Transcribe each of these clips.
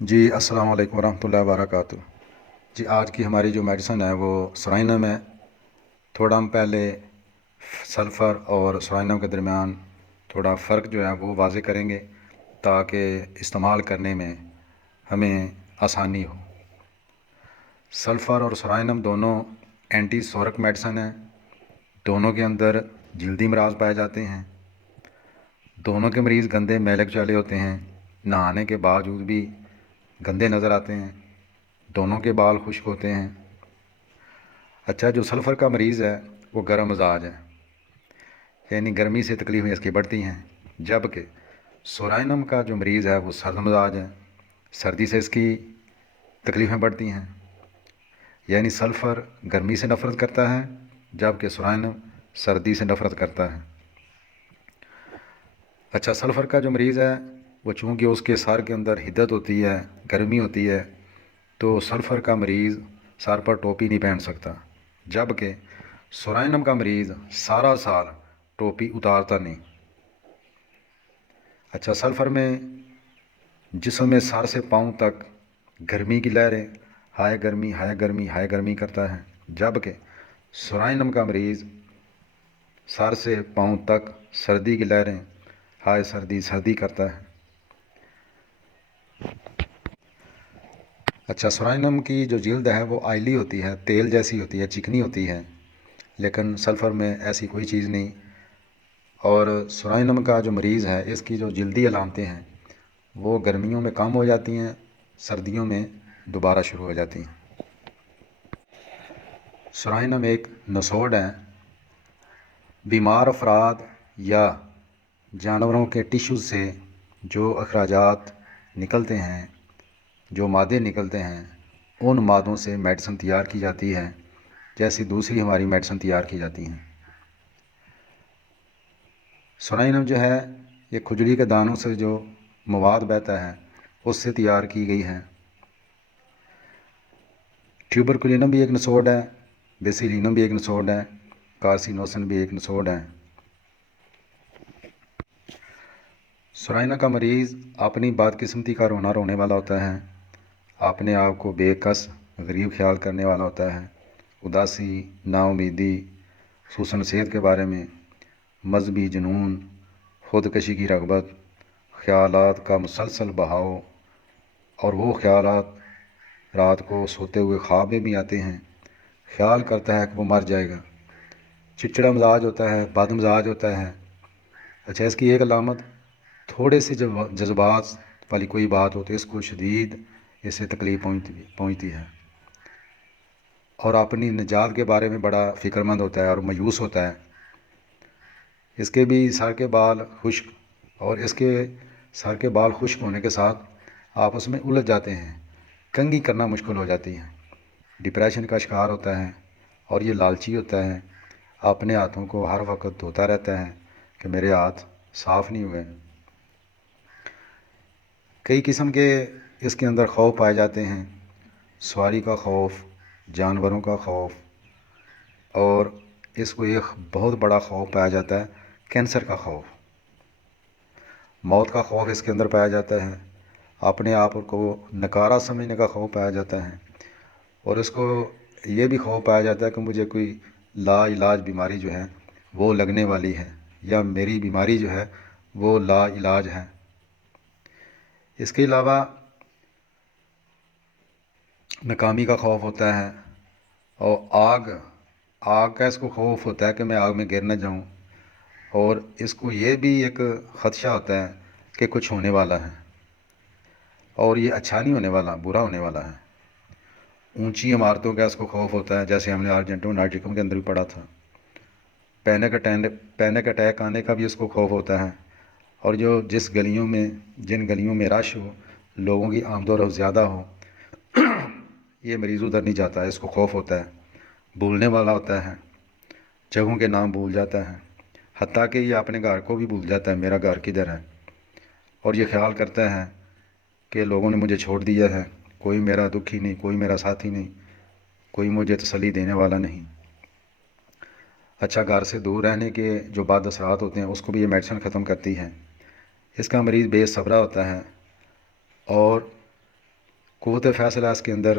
جی السلام علیکم ورحمۃ اللہ وبرکاتہ۔ جی آج کی ہماری جو میڈیسن ہے وہ سرائنم ہے۔ تھوڑا ہم پہلے سلفر اور سرائنم کے درمیان تھوڑا فرق جو ہے وہ واضح کریں گے تاکہ استعمال کرنے میں ہمیں آسانی ہو۔ سلفر اور سرائنم دونوں اینٹی سورک میڈیسن ہیں۔ دونوں کے اندر جلدی امراض پائے جاتے ہیں۔ دونوں کے مریض گندے میلے چالے ہوتے ہیں، نہانے کے باوجود بھی گندے نظر آتے ہیں، دونوں کے بال خشک ہوتے ہیں۔ اچھا، جو سلفر کا مریض ہے وہ گرم مزاج ہے، یعنی گرمی سے تکلیفیں اس کی بڑھتی ہیں، جبکہ سورائنم کا جو مریض ہے وہ سرد مزاج ہے، سردی سے اس کی تکلیفیں بڑھتی ہیں۔ یعنی سلفر گرمی سے نفرت کرتا ہے جبکہ سورائنم سردی سے نفرت کرتا ہے۔ اچھا، سلفر کا جو مریض ہے وہ چونکہ اس کے سر کے اندر حدت ہوتی ہے، گرمی ہوتی ہے، تو سلفر کا مریض سر پر ٹوپی نہیں پہن سکتا، جبکہ سورائنم کا مریض سارا سال ٹوپی اتارتا نہیں۔ اچھا، سلفر میں جسم میں سر سے پاؤں تک گرمی کی لہریں ہائے گرمی ہائے گرمی ہائے گرمی کرتا ہے، جبکہ سورائنم کا مریض سر سے پاؤں تک سردی کی لہریں ہائے سردی سردی کرتا ہے۔ اچھا، سورائنم کی جو جلد ہے وہ آئلی ہوتی ہے، تیل جیسی ہوتی ہے، چکنی ہوتی ہے، لیکن سلفر میں ایسی کوئی چیز نہیں۔ اور سورائنم کا جو مریض ہے اس کی جو جلدی علامتیں ہیں وہ گرمیوں میں کم ہو جاتی ہیں، سردیوں میں دوبارہ شروع ہو جاتی ہیں۔ سورائنم ایک نسوڑ ہے۔ بیمار افراد یا جانوروں کے ٹیشوز سے جو اخراجات نکلتے ہیں، جو مادے نکلتے ہیں، ان مادوں سے میڈیسن تیار کی جاتی ہے، جیسی دوسری ہماری میڈیسن تیار کی جاتی ہیں۔ سورائنم جو ہے یہ کھجڑی کے دانوں سے جو مواد بہتا ہے اس سے تیار کی گئی ہے۔ ٹیوبرکلینم بھی ایک نسوڑ ہے، بیسیلینم بھی ایک نسوڑ ہے، کارسینوسن بھی ایک نسوڑ ہے۔ سورائنم کا مریض اپنی بدقسمتی کا رونا رونے والا ہوتا ہے، اپنے آپ کو بے کس غریب خیال کرنے والا ہوتا ہے، اداسی، نا امیدی، خصوصاً صحت کے بارے میں، مذہبی جنون، خودکشی کی رغبت، خیالات کا مسلسل بہاؤ، اور وہ خیالات رات کو سوتے ہوئے خواب میں بھی آتے ہیں، خیال کرتا ہے کہ وہ مر جائے گا، چڑچڑا مزاج ہوتا ہے، بد مزاج ہوتا ہے۔ اچھا، اس کی ایک علامت تھوڑے سے جذبات والی کوئی بات ہو تو اس کو شدید اس سے تکلیف پہنچتی ہے، اور اپنی نجات کے بارے میں بڑا فکر مند ہوتا ہے اور مایوس ہوتا ہے۔ اس کے بھی سر کے بال خشک، اور اس کے سر کے بال خشک ہونے کے ساتھ آپس میں الجھ جاتے ہیں، کنگھی کرنا مشکل ہو جاتی ہے، ڈپریشن کا شکار ہوتا ہے، اور یہ لالچی ہوتا ہے، اپنے ہاتھوں کو ہر وقت دھوتا رہتا ہے کہ میرے ہاتھ صاف نہیں ہوئے۔ کئی قسم کے اس کے اندر خوف پائے جاتے ہیں، سواری کا خوف، جانوروں کا خوف، اور اس کو ایک بہت بڑا خوف پایا جاتا ہے کینسر کا خوف، موت کا خوف اس کے اندر پایا جاتا ہے، اپنے آپ کو نکارہ سمجھنے کا خوف پایا جاتا ہے، اور اس کو یہ بھی خوف پایا جاتا ہے کہ مجھے کوئی لا علاج بیماری جو ہے وہ لگنے والی ہے، یا میری بیماری جو ہے وہ لا علاج ہے۔ اس کے علاوہ ناکامی کا خوف ہوتا ہے، اور آگ کا اس کو خوف ہوتا ہے کہ میں آگ میں گر نہ جاؤں، اور اس کو یہ بھی ایک خدشہ ہوتا ہے کہ کچھ ہونے والا ہے، اور یہ اچھا نہیں ہونے والا، برا ہونے والا ہے۔ اونچی عمارتوں کا اس کو خوف ہوتا ہے، جیسے ہم نے آرجنٹو نارٹیکم کے اندر بھی پڑھا تھا۔ پینک اٹیک آنے کا بھی اس کو خوف ہوتا ہے، اور جن گلیوں میں رش ہو، لوگوں کی آمد و رفت زیادہ ہو، یہ مریض ادھر نہیں جاتا ہے، اس کو خوف ہوتا ہے، بھولنے والا ہوتا ہے، جگہوں کے نام بھول جاتا ہے، حتیٰ کہ یہ اپنے گھر کو بھی بھول جاتا ہے، میرا گھر کدھر ہے، اور یہ خیال کرتا ہے کہ لوگوں نے مجھے چھوڑ دیا ہے، کوئی میرا دکھی نہیں، کوئی میرا ساتھی نہیں، کوئی مجھے تسلی دینے والا نہیں۔ اچھا، گھر سے دور رہنے کے جو بد اثرات ہوتے ہیں اس کو بھی یہ میڈیسن ختم کرتی ہے۔ اس کا مریض بے صبرا ہوتا ہے، اور قوت فیصلہ اس کے اندر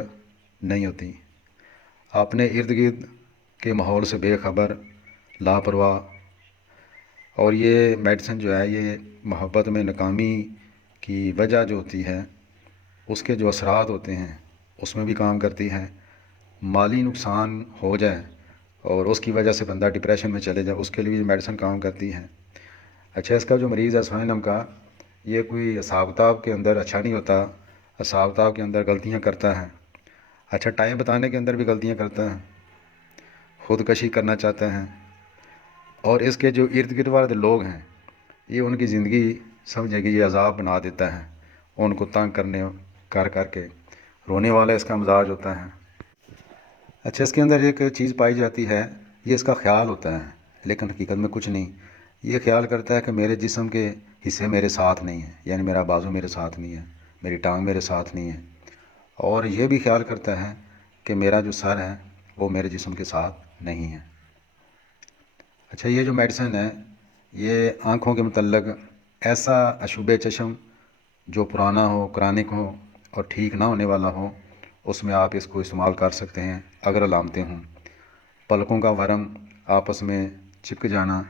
نہیں ہوتی. اپنے ارد گرد کے ماحول سے بے خبر، لاپرواہ، اور یہ میڈیسن جو ہے یہ محبت میں ناکامی کی وجہ جو ہوتی ہے اس کے جو اثرات ہوتے ہیں اس میں بھی کام کرتی ہے. مالی نقصان ہو جائے اور اس کی وجہ سے بندہ ڈپریشن میں چلے جائے، اس کے لیے میڈیسن کام کرتی ہے. اچھا، اس کا جو مریض ہے سوائنم کا، یہ کوئی حساب کتاب کے اندر اچھا نہیں ہوتا، حساب کتاب کے اندر غلطیاں کرتا ہے. اچھا، ٹائم بتانے کے اندر بھی غلطیاں کرتا ہے، خودکشی کرنا چاہتا ہے. اور اس کے جو ارد گرد والے لوگ ہیں یہ ان کی زندگی سمجھے کہ یہ عذاب بنا دیتا ہے، ان کو تنگ کر کے رونے والا اس کا مزاج ہوتا ہے. اچھا، اس کے اندر ایک چیز پائی جاتی ہے، یہ اس کا خیال ہوتا ہے لیکن حقیقت میں کچھ نہیں. یہ خیال کرتا ہے کہ میرے جسم کے حصے میرے ساتھ نہیں ہیں، یعنی میرا بازو میرے ساتھ نہیں ہے، میری ٹانگ میرے ساتھ نہیں ہے. اور یہ بھی خیال کرتا ہے کہ میرا جو سر ہے وہ میرے جسم کے ساتھ نہیں ہے. اچھا، یہ جو میڈیسن ہے یہ آنکھوں کے متعلق ایسا اشوب چشم جو پرانا ہو، کرانک ہو اور ٹھیک نہ ہونے والا ہو، اس میں آپ اس کو استعمال کر سکتے ہیں اگر علامتیں ہوں. پلکوں کا ورم، آپس میں چپک جانا،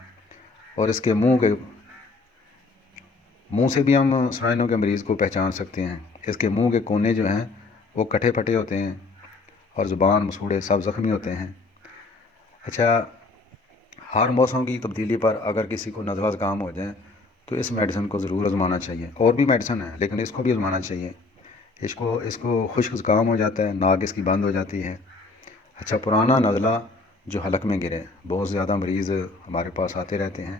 اور اس کے منہ سے بھی ہم سوائنم کے مریض کو پہچان سکتے ہیں. اس کے منہ کے کونے جو ہیں وہ کٹے پھٹے ہوتے ہیں اور زبان، مسوڑے سب زخمی ہوتے ہیں. اچھا، ہر موسم کی تبدیلی پر اگر کسی کو نزلہ زکام ہو جائے تو اس میڈیسن کو ضرور آزمانا چاہیے. اور بھی میڈیسن ہے لیکن اس کو بھی آزمانا چاہیے. اس کو خشک زکام ہو جاتا ہے، ناک اس کی بند ہو جاتی ہے. اچھا، پرانا نزلہ جو حلق میں گرے، بہت زیادہ مریض ہمارے پاس آتے رہتے ہیں.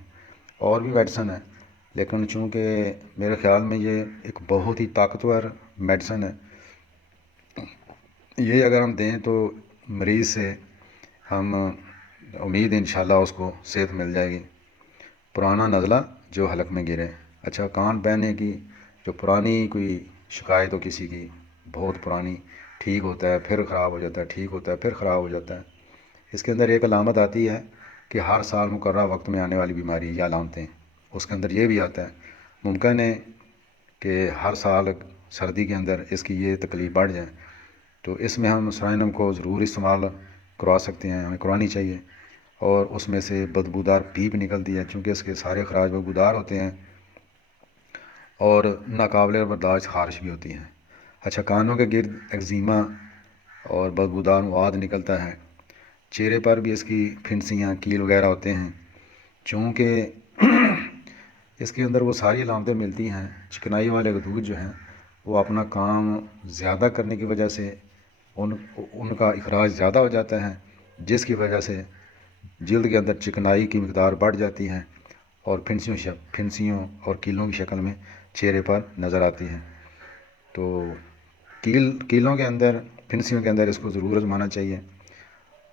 اور بھی میڈیسن ہے لیکن چونکہ میرے خیال میں یہ ایک بہت ہی طاقتور میڈیسن ہے، یہ اگر ہم دیں تو مریض سے ہم امید انشاءاللہ اس کو صحت مل جائے گی. پرانا نزلہ جو حلق میں گرے. اچھا، کان بہنے کی جو پرانی کوئی شکایت ہو کسی کی، بہت پرانی، ٹھیک ہوتا ہے پھر خراب ہو جاتا ہے، ٹھیک ہوتا ہے پھر خراب ہو جاتا ہے. اس کے اندر ایک علامت آتی ہے کہ ہر سال مقررہ وقت میں آنے والی بیماری یا علامتیں، اس کے اندر یہ بھی آتا ہے. ممکن ہے کہ ہر سال سردی کے اندر اس کی یہ تکلیف بڑھ جائے، تو اس میں ہم سوائنم کو ضرور استعمال کروا سکتے ہیں، ہمیں کروانی چاہیے. اور اس میں سے بدبودار پیپ نکلتی ہے چونکہ اس کے سارے اخراج بدبودار ہوتے ہیں اور ناقابل برداشت خارش بھی ہوتی ہیں. اچھا، کانوں کے گرد ایگزیما اور بدبودار مواد نکلتا ہے. چہرے پر بھی اس کی پھنسیاں، کیل وغیرہ ہوتے ہیں. چونکہ اس کے اندر وہ ساری علامتیں ملتی ہیں، چکنائی والے غدود جو ہیں وہ اپنا کام زیادہ کرنے کی وجہ سے ان کا اخراج زیادہ ہو جاتا ہے، جس کی وجہ سے جلد کے اندر چکنائی کی مقدار بڑھ جاتی ہے اور پھنسیوں اور کیلوں کی شکل میں چہرے پر نظر آتی ہیں. تو کیلوں کے اندر، پھنسیوں کے اندر اس کو ضرور آزمانا چاہیے.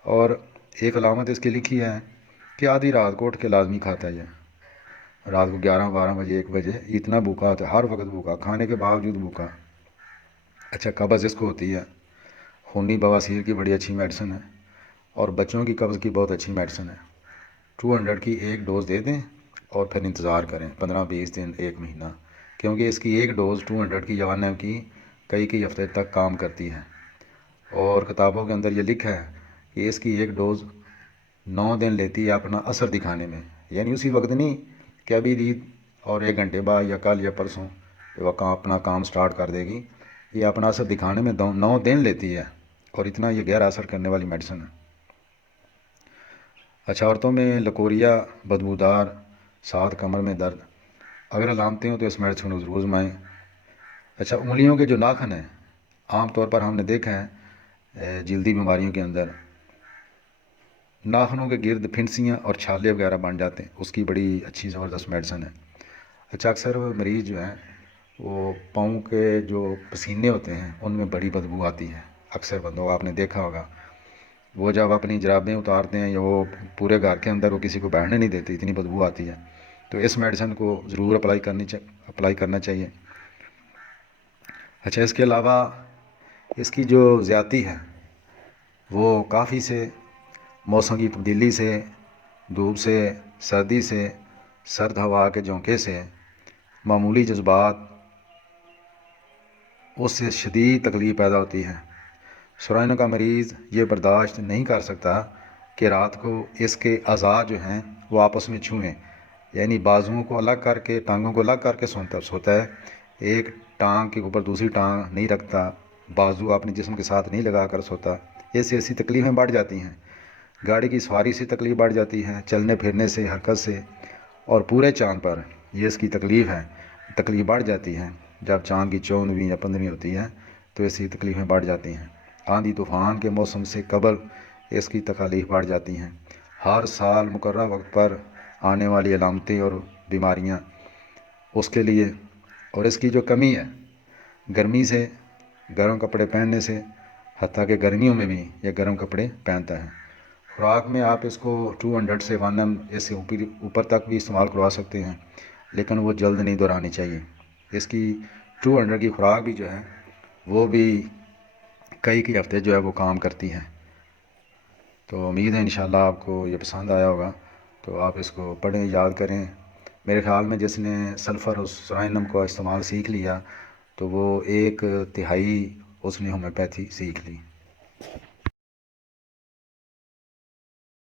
اور ایک علامت اس کی لکھی ہے کہ آدھی رات کو اٹھ کے لازمی کھاتا ہے، یہ رات کو 11-12 بجے 1 بجے اتنا بھوکا ہوتا ہے، ہر وقت بھوکا، کھانے کے باوجود بھوکا. اچھا، قبض اس کو ہوتی ہے، خونی بواسیر کی بڑی اچھی میڈیسن ہے اور بچوں کی قبض کی بہت اچھی میڈیسن ہے. 200 کی ایک ڈوز دے دیں اور پھر انتظار کریں 15-20 دن، 1 مہینہ، کیونکہ اس کی ایک ڈوز 200 کی جوانب کی کئی ہفتے تک کام کرتی ہے. اور کتابوں کے اندر یہ لکھا ہے کہ اس کی ایک ڈوز 9 دن لیتی ہے اپنا اثر دکھانے میں، یعنی اسی وقت نہیں کہ ابھی لی اور 1 گھنٹے بعد یا کل یا پرسوں وہ اپنا کام سٹارٹ کر دے گی. یہ اپنا اثر دکھانے میں 9 دن لیتی ہے اور اتنا یہ گہرا اثر کرنے والی میڈیسن ہے. اچھا، عورتوں میں لکوریا، بدبودار، ساتھ کمر میں درد، اگر علامتیں ہوں تو اس میڈیسن کو ضرور آزمائیں. اچھا، انگلیوں کے جو ناخن ہیں، عام طور پر ہم نے دیکھا ہے جلدی بیماریوں کے اندر ناخنوں کے گرد پھنسیاں اور چھالے وغیرہ بن جاتے ہیں، اس کی بڑی اچھی زبردست میڈیسن ہے. اچھا، اکثر مریض جو ہیں وہ پاؤں کے جو پسینے ہوتے ہیں ان میں بڑی بدبو آتی ہے. اکثر بندوں کو آپ نے دیکھا ہوگا، وہ جب اپنی جرابیں اتارتے ہیں یا وہ پورے گھر کے اندر وہ کسی کو بیٹھنے نہیں دیتی، اتنی بدبو آتی ہے. تو اس میڈیسن کو ضرور اپلائی کرنا چاہیے. اچھا، اس کے علاوہ اس کی جو زیادتی ہے وہ کافی سے موسم کی تبدیلی سے، دھوپ سے، سردی سے، سرد ہوا کے جھونکے سے، معمولی جذبات اس سے شدید تکلیف پیدا ہوتی ہے۔ سرائنوں کا مریض یہ برداشت نہیں کر سکتا کہ رات کو اس کے اعضاء جو ہیں وہ آپس میں چھوئیں، یعنی بازوؤں کو الگ کر کے، ٹانگوں کو الگ کر کے سوتا ہے، ایک ٹانگ کے اوپر دوسری ٹانگ نہیں رکھتا، بازو اپنے جسم کے ساتھ نہیں لگا کر سوتا۔ ایسی تکلیفیں بڑھ جاتی ہیں، گاڑی کی سواری سے تکلیف بڑھ جاتی ہے، چلنے پھرنے سے، حرکت سے، اور پورے چاند پر یہ اس کی تکلیف ہے، تکلیف بڑھ جاتی ہے۔ جب چاند کی 14ویں یا 15ویں ہوتی ہے تو ایسی تکلیفیں بڑھ جاتی ہیں۔ آندھی طوفان کے موسم سے قبل اس کی تکالیف بڑھ جاتی ہیں۔ ہر سال مقررہ وقت پر آنے والی علامتیں اور بیماریاں اس کے لیے، اور اس کی جو کمی ہے گرمی سے، گرم کپڑے پہننے سے، حتیٰ کہ گرمیوں میں بھی یہ گرم کپڑے پہنتا ہے۔ خوراک میں آپ اس کو 200 سے 1 اس سے اوپر تک بھی استعمال کروا سکتے ہیں، لیکن وہ جلد نہیں دہرانی چاہیے۔ اس کی 200 کی خوراک بھی جو ہے وہ بھی کئی ہفتے جو ہے وہ کام کرتی ہے۔ تو امید ہے انشاءاللہ آپ کو یہ پسند آیا ہوگا، تو آپ اس کو پڑھیں، یاد کریں۔ میرے خیال میں جس نے سلفر اور سرائنم کو استعمال سیکھ لیا تو وہ 1/3 اس نے ہومیوپیتھی سیکھ لی۔